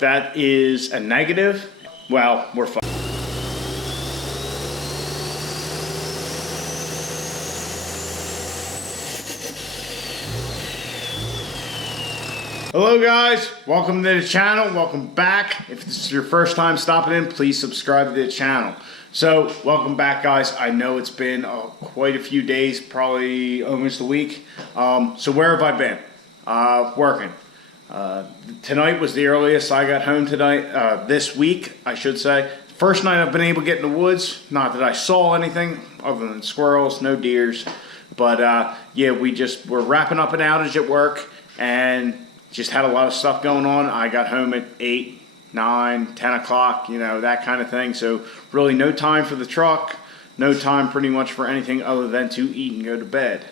That is a negative. Well, we're fine. Hello guys, welcome to the channel, welcome back. If this is your first time stopping in, please subscribe to the channel. So, welcome back guys. I know it's been quite a few days, probably almost a week. So where have I been? Working. Tonight was the earliest I got home tonight, this week I should say. First night I've been able to get in the woods. Not that I saw anything other than squirrels, no deers. But yeah, we're wrapping up an outage at work and just had a lot of stuff going on. I got home at 8, 9, 10 o'clock, you know, that kind of thing. So really no time for the truck, no time pretty much for anything other than to eat and go to bed.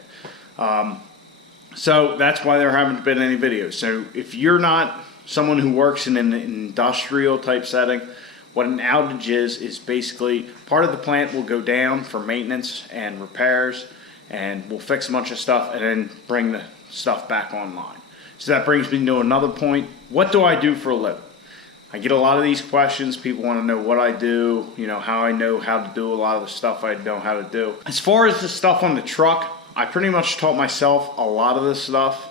So that's why there haven't been any videos. So if you're not someone who works in an industrial type setting, what an outage is basically part of the plant will go down for maintenance and repairs, and we'll fix a bunch of stuff and then bring the stuff back online. So that brings me to another point. What do I do for a living? I get a lot of these questions. People want to know what I do, you know, how I know how to do a lot of the stuff I know how to do. As far as the stuff on the truck, I pretty much taught myself a lot of this stuff,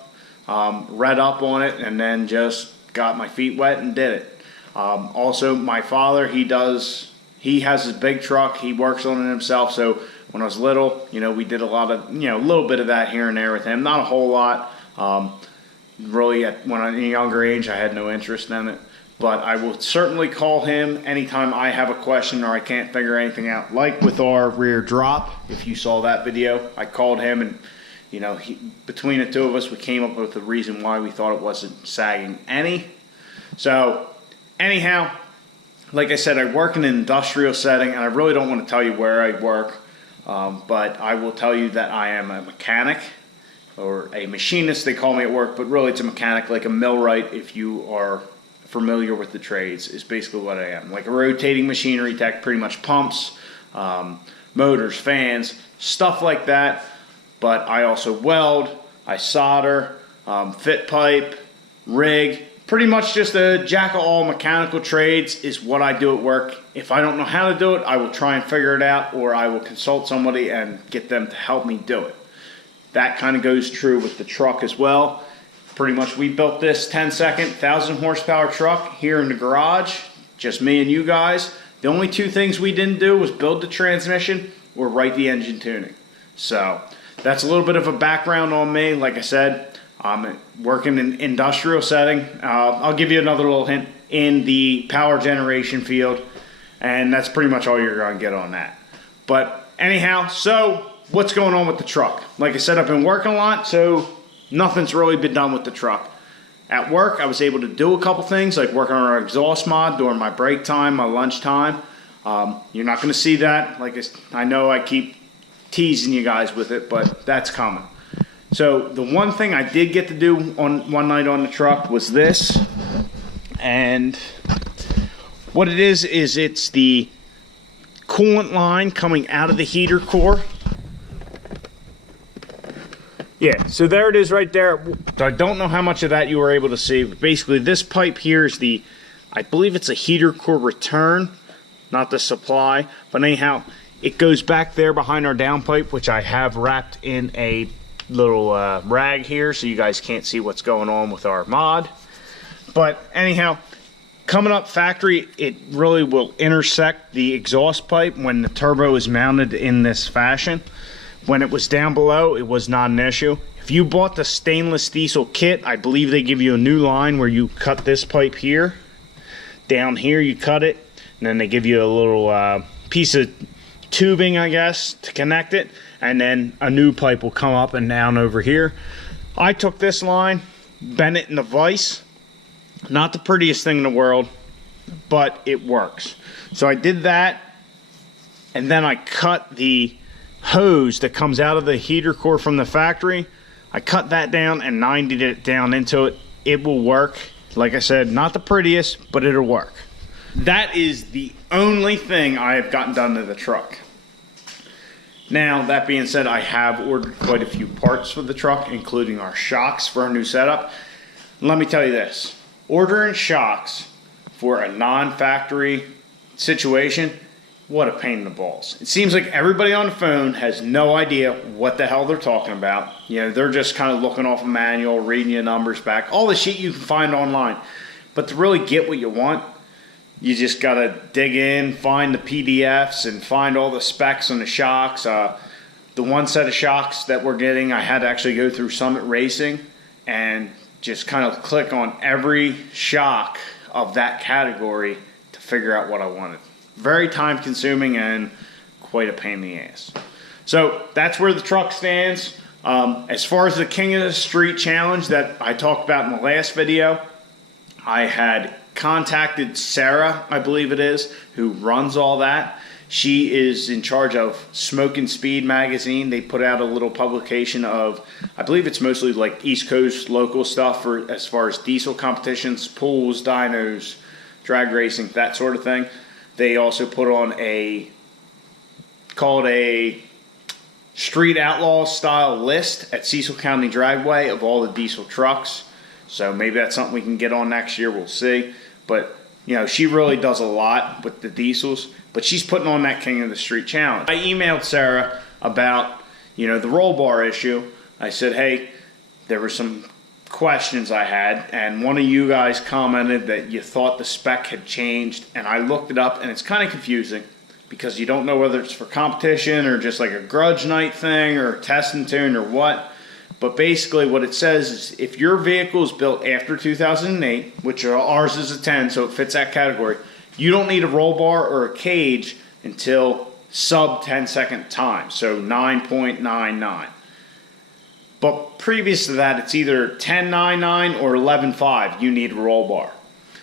read up on it, and then just got my feet wet and did it. Also, my father, he has his big truck. He works on it himself. So when I was little, you know, we did a lot of, you know, a little bit of that here and there with him. Not a whole lot. Really, when I'm in a younger age, I had no interest in it. But I will certainly call him anytime I have a question or I can't figure anything out. Like with our rear drop, if you saw that video, I called him and, you know, between the two of us, we came up with the reason why we thought it wasn't sagging any. So, anyhow, like I said, I work in an industrial setting, and I really don't want to tell you where I work, but I will tell you that I am a mechanic, or a machinist, they call me at work, but really it's a mechanic, like a millwright, if you are familiar with the trades, is basically what I am. Like a rotating machinery tech, pretty much pumps, motors, fans, stuff like that. But I also weld, I solder, fit pipe, rig, pretty much just a jack of all mechanical trades is what I do at work. If I don't know how to do it, I will try and figure it out, or I will consult somebody and get them to help me do it. That kind of goes true with the truck as well. Pretty much we built this 10-second, 1,000 horsepower truck here in the garage. Just me and you guys. The only two things we didn't do was build the transmission or write the engine tuning. So that's a little bit of a background on me. Like I said, I'm working in an industrial setting. I'll give you another little hint in the power generation field. And that's pretty much all you're going to get on that. But anyhow, so what's going on with the truck? Like I said, I've been working a lot, so nothing's really been done with the truck. At work, I was able to do a couple things, like working on our exhaust mod during my break time, my lunch time. You're not going to see that. Like I know I keep teasing you guys with it, but that's coming. So the one thing I did get to do on one night on the truck was this. And what it is it's the coolant line coming out of the heater core. Yeah, so there it is right there. I don't know how much of that you were able to see, but basically this pipe here is the, I believe it's a heater core return, not the supply. But anyhow, it goes back there behind our downpipe, which I have wrapped in a little rag here, so you guys can't see what's going on with our mod. But anyhow, coming up factory, it really will intersect the exhaust pipe when the turbo is mounted in this fashion. When it was down below, it was not an issue. If you bought the stainless diesel kit, I believe they give you a new line where you cut this pipe here. Down here you cut it, and then they give you a little piece of tubing, I guess, to connect it, and then a new pipe will come up and down over here. I took this line, bent it in a vise. Not the prettiest thing in the world, but it works. So I did that, and then I cut the hose that comes out of the heater core from the factory. I cut that down and 90'd it down into it. It will work. Like I said, not the prettiest, but it'll work. That is the only thing I have gotten done to the truck. Now, that being said, I have ordered quite a few parts for the truck, including our shocks for our new setup. Let me tell you this, ordering shocks for a non-factory situation, what a pain in the balls. It seems like everybody on the phone has no idea what the hell they're talking about. You know, they're just kind of looking off a manual, reading your numbers back, all the shit you can find online. But to really get what you want, you just got to dig in, find the PDFs, and find all the specs on the shocks. The one set of shocks that we're getting, I had to actually go through Summit Racing and just kind of click on every shock of that category to figure out what I wanted. Very time consuming and quite a pain in the ass. So that's where the truck stands. As far as the King of the Street challenge that I talked about in the last video, I had contacted Sarah, I believe it is, who runs all that. She is in charge of Smokin' Speed magazine. They put out a little publication of, I believe it's mostly like East Coast local stuff for as far as diesel competitions, pools, dynos, drag racing, that sort of thing. They also put on called a Street Outlaw style list at Cecil County Dragway of all the diesel trucks. So maybe that's something we can get on next year. We'll see. But, you know, she really does a lot with the diesels. But she's putting on that King of the Street challenge. I emailed Sarah about, you know, the roll bar issue. I said, hey, there were some questions I had, and one of you guys commented that you thought the spec had changed, and I looked it up, and it's kind of confusing because you don't know whether it's for competition or just like a grudge night thing or test and tune or what. But basically what it says is if your vehicle is built after 2008, which ours is a 10, so it fits that category, you don't need a roll bar or a cage until sub 10-second time, so 9.99. But previous to that, it's either 10.99 or 11.5. You need a roll bar.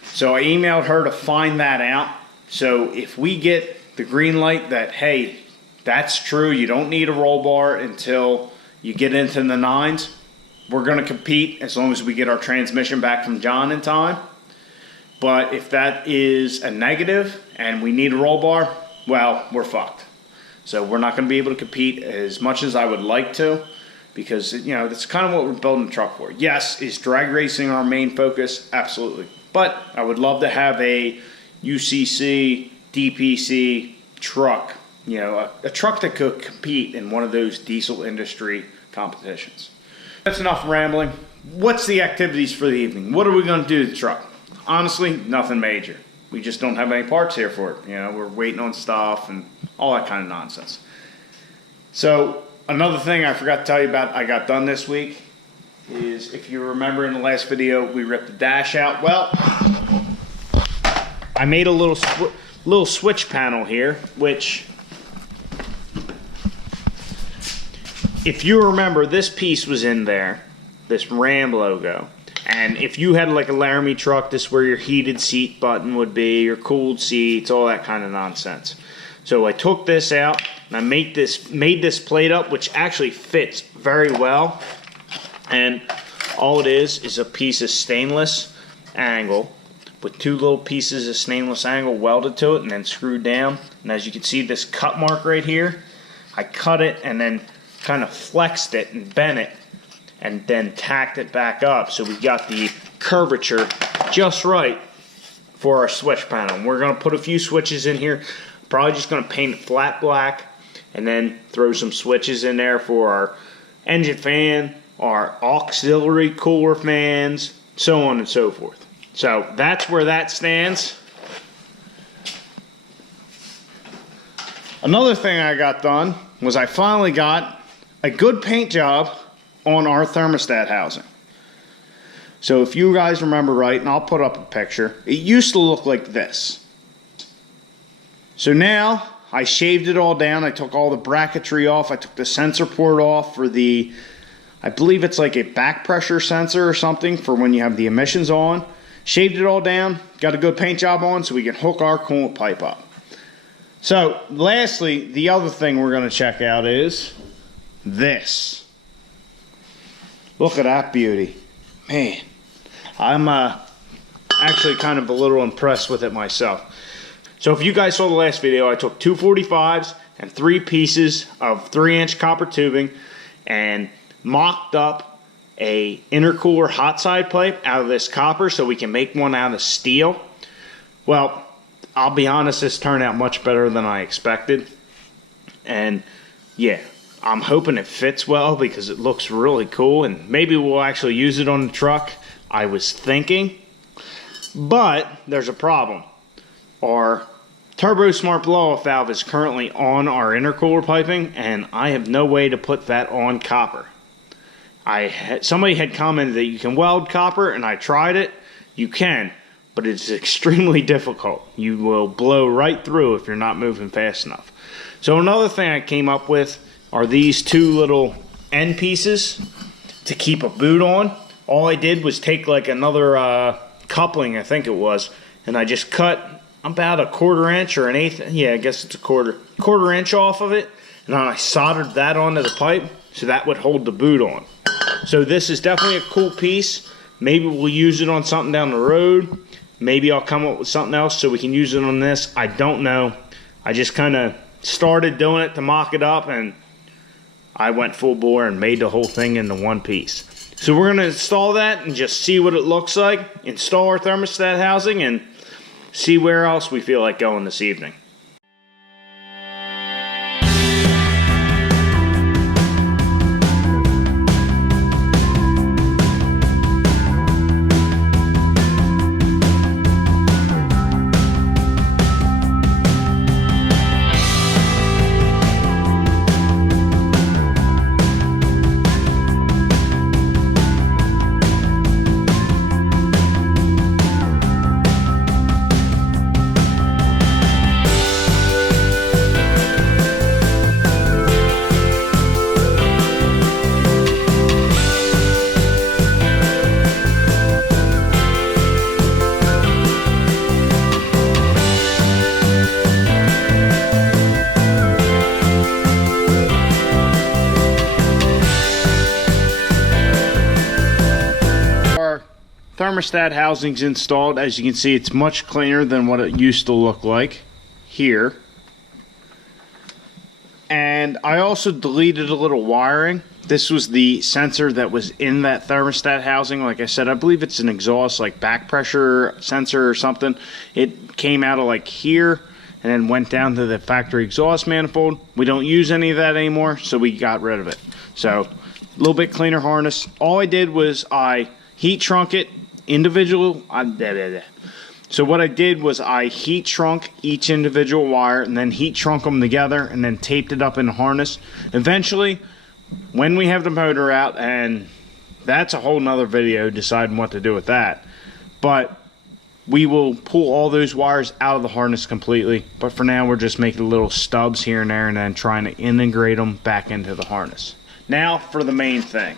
So I emailed her to find that out. So if we get the green light that, hey, that's true, you don't need a roll bar until you get into the 9s, we're going to compete as long as we get our transmission back from John in time. But if that is a negative and we need a roll bar, well, we're fucked. So we're not going to be able to compete as much as I would like to, because, you know, that's kind of what we're building the truck for. Yes, is drag racing our main focus? Absolutely. But I would love to have a UCC, DPC truck, you know, a truck that could compete in one of those diesel industry competitions. That's enough rambling. What's the activities for the evening? What are we going to do to the truck? Honestly, nothing major. We just don't have any parts here for it. You know, we're waiting on stuff and all that kind of nonsense. So another thing I forgot to tell you about I got done this week is, if you remember in the last video, we ripped the dash out. Well, I made a little switch panel here, which, if you remember, this piece was in there, this Ram logo. And if you had like a Laramie truck, this is where your heated seat button would be, your cooled seats, all that kind of nonsense. So I took this out and I made this plate up, which actually fits very well. And all it is a piece of stainless angle with two little pieces of stainless angle welded to it and then screwed down. And as you can see, this cut mark right here, I cut it and then kind of flexed it and bent it and then tacked it back up, so we got the curvature just right for our switch panel. We're going to put a few switches in here. Probably just going to paint it flat black and then throw some switches in there for our engine fan, our auxiliary cooler fans, so on and so forth. So that's where that stands. Another thing I got done was I finally got a good paint job on our thermostat housing. So if you guys remember right, and I'll put up a picture, it used to look like this. So now I shaved it all down. I took all the bracketry off. I took the sensor port off for the, I believe it's like a back pressure sensor or something for when you have the emissions on. Shaved it all down, got a good paint job on so we can hook our coolant pipe up. So lastly, the other thing we're going to check out is this. Look at that beauty. Man, I'm actually kind of a little impressed with it myself. So if you guys saw the last video, I took two 45s and 3 pieces of 3-inch copper tubing and mocked up a intercooler hot side pipe out of this copper so we can make one out of steel. Well, I'll be honest, this turned out much better than I expected. And yeah, I'm hoping it fits well because it looks really cool, and maybe we'll actually use it on the truck, I was thinking. But there's a problem. Our Turbo Smart blow-off valve is currently on our intercooler piping, and I have no way to put that on copper. Somebody had commented that you can weld copper, and I tried it. You can, but it's extremely difficult. You will blow right through if you're not moving fast enough. So another thing I came up with are these two little end pieces to keep a boot on. All I did was take like another coupling, I think it was, and I just cut about a 1/4 inch or an eighth, yeah, I guess it's a quarter inch off of it, and then I soldered that onto the pipe so that would hold the boot on. So this is definitely a cool piece. Maybe we'll use it on something down the road. Maybe I'll come up with something else so we can use it on this. I don't know. I just kind of started doing it to mock it up, and I went full bore and made the whole thing into one piece. So we're going to install that and just see what it looks like, install our thermostat housing, and see where else we feel like going this evening. Thermostat housing's installed. As you can see, it's much cleaner than what it used to look like here. And I also deleted a little wiring. This was the sensor that was in that thermostat housing. Like I said, I believe it's an exhaust, like back pressure sensor or something. It came out of like here and then went down to the factory exhaust manifold. We don't use any of that anymore, so we got rid of it. So a little bit cleaner harness. All I did was I heat shrunk it individual. So what I did was I heat shrunk each individual wire and then heat shrunk them together and then taped it up in the harness. Eventually, when we have the motor out, and that's a whole nother video deciding what to do with that, but we will pull all those wires out of the harness completely. But for now, we're just making little stubs here and there and then trying to integrate them back into the harness. Now for the main thing.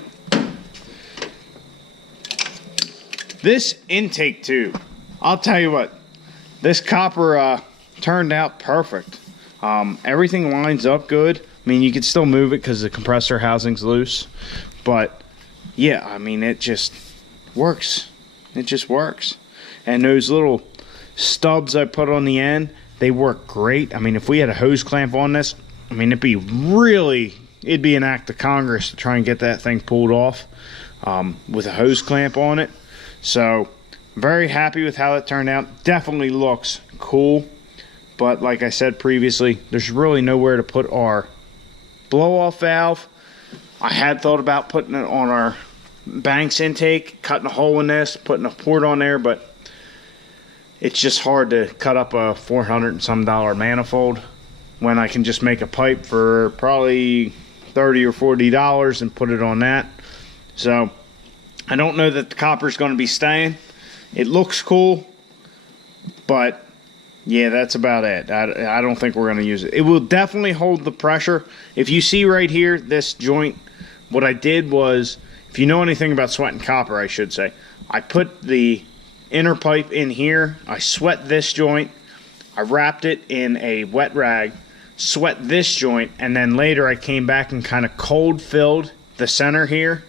This intake tube, I'll tell you what, this copper turned out perfect. Everything lines up good. I mean, you can still move it because the compressor housing's loose, but yeah, I mean, it just works. It just works. And those little stubs I put on the end, they work great. I mean, if we had a hose clamp on this, I mean, it'd be an act of Congress to try and get that thing pulled off with a hose clamp on it. So, very happy with how it turned out. Definitely looks cool. But like I said previously, there's really nowhere to put our blow-off valve. I had thought about putting it on our Banks intake, cutting a hole in this, putting a port on there, but it's just hard to cut up a $400 and some manifold when I can just make a pipe for probably $30 or $40 and put it on that. So I don't know that the copper is going to be staying. It looks cool, but yeah, that's about it. I don't think we're going to use it. It will definitely hold the pressure. If you see right here, this joint, what I did was, if you know anything about sweating copper, I should say, I put the inner pipe in here. I sweat this joint. I wrapped it in a wet rag, sweat this joint, and then later I came back and kind of cold filled the center here.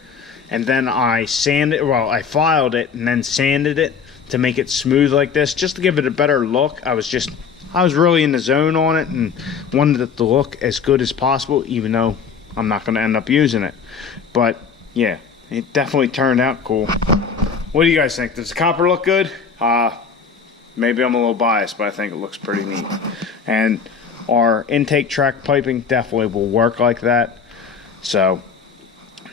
And then I filed it and then sanded it to make it smooth like this, just to give it a better look. I was really in the zone on it and wanted it to look as good as possible, even though I'm not going to end up using it. But yeah, it definitely turned out cool. What do you guys think? Does the copper look good? Maybe Maybe I'm a little biased, but I think it looks pretty neat. And our intake track piping definitely will work like that. So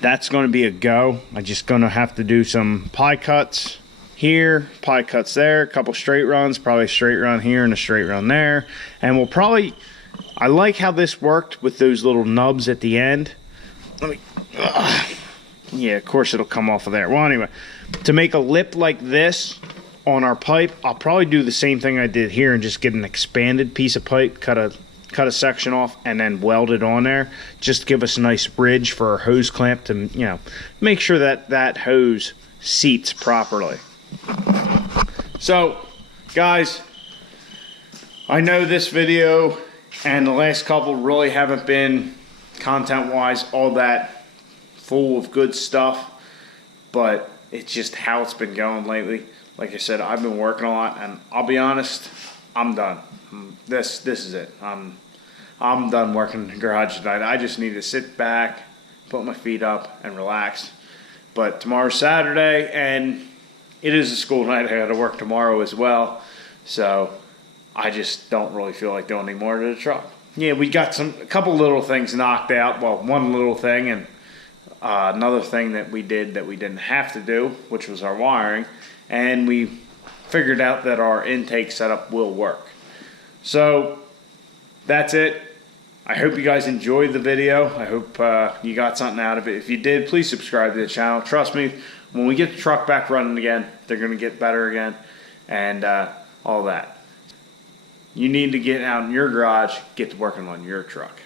that's going to be a go. I'm just going to have to do some pie cuts here, pie cuts there, a couple straight runs, probably a straight run here and a straight run there. And we'll probably, I like how this worked with those little nubs at the end. Let me, yeah, of course it'll come off of there. Well, anyway, to make a lip like this on our pipe, I'll probably do the same thing I did here and just get an expanded piece of pipe, cut a section off, and then weld it on there. Just give us a nice ridge for our hose clamp to, you know, make sure that that hose seats properly. So, guys, I know this video and the last couple really haven't been content-wise all that full of good stuff, but it's just how it's been going lately. Like I said, I've been working a lot, and I'll be honest, I'm done. This is it. I'm done working in the garage tonight. I just need to sit back, put my feet up, and relax. But tomorrow's Saturday, and it is a school night. I got to work tomorrow as well, so I just don't really feel like doing any more to the truck. Yeah, we got a couple little things knocked out. Well, one little thing and another thing that we did that we didn't have to do, which was our wiring. And we figured out that our intake setup will work. So that's it. I hope you guys enjoyed the video. I hope you got something out of it. If you did, please subscribe to the channel. Trust me, when we get the truck back running again, they're going to get better again and all that. You need to get out in your garage, get to working on your truck.